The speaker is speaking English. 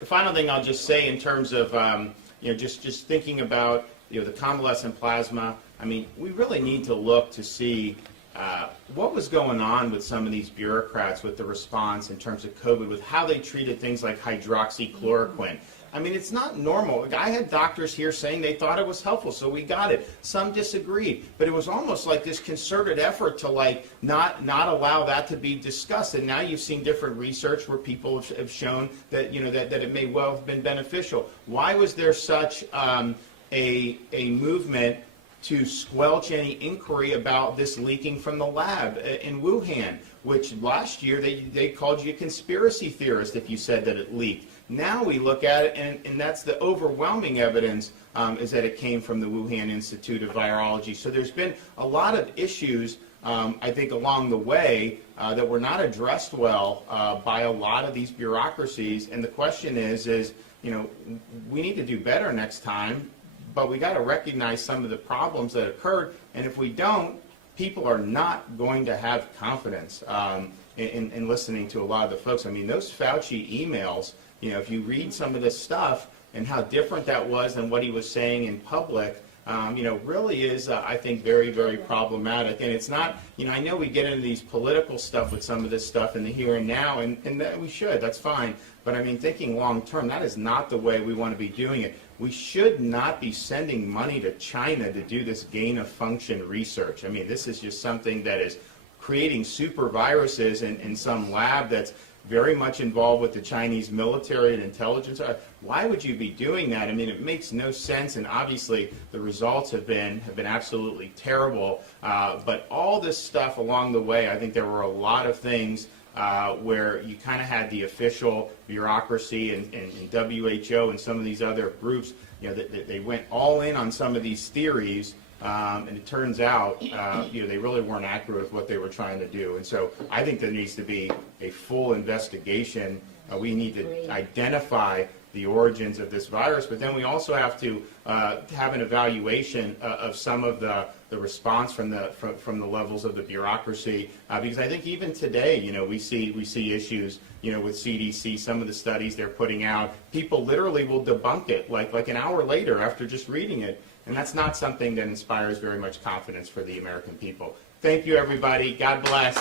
The final thing I'll just say in terms of just thinking about the convalescent plasma. I mean, we really need to look to see what was going on with some of these bureaucrats with the response in terms of COVID, with how they treated things like hydroxychloroquine. I mean, it's not normal. I had doctors here saying they thought it was helpful, so we got it. Some disagreed, but it was almost like this concerted effort to not allow that to be discussed. And now you've seen different research where people have shown that that it may well have been beneficial. Why was there such a movement to squelch any inquiry about this leaking from the lab in Wuhan, which last year they called you a conspiracy theorist if you said that it leaked. Now we look at it, and that's the overwhelming evidence is that it came from the Wuhan Institute of Virology. So there's been a lot of issues, I think, along the way that were not addressed well by a lot of these bureaucracies. And the question is, we need to do better next time, but we got to recognize some of the problems that occurred. And if we don't, people are not going to have confidence in listening to a lot of the folks. I mean, those Fauci emails, if you read some of this stuff and how different that was than what he was saying in public, really is, I think, very, very problematic. And it's not, I know we get into these political stuff with some of this stuff in the here and now, and that we should, that's fine. But I mean, thinking long term, that is not the way we want to be doing it. We should not be sending money to China to do this gain of function research. I mean, this is just something that is creating super viruses in some lab that's very much involved with the Chinese military and intelligence. Why would you be doing that? I mean, it makes no sense, and obviously the results have been absolutely terrible. But all this stuff along the way, I think there were a lot of things where you kind of had the official bureaucracy and WHO and some of these other groups, they went all in on some of these theories. And it turns out, they really weren't accurate with what they were trying to do. And so I think there needs to be a full investigation. We need to identify the origins of this virus, but then we also have to have an evaluation of some of the response from the levels of the bureaucracy, because I think even today, we see issues, with CDC. Some of the studies they're putting out, people literally will debunk it like an hour later after just reading it. And that's not something that inspires very much confidence for the American people. Thank you, everybody. God bless.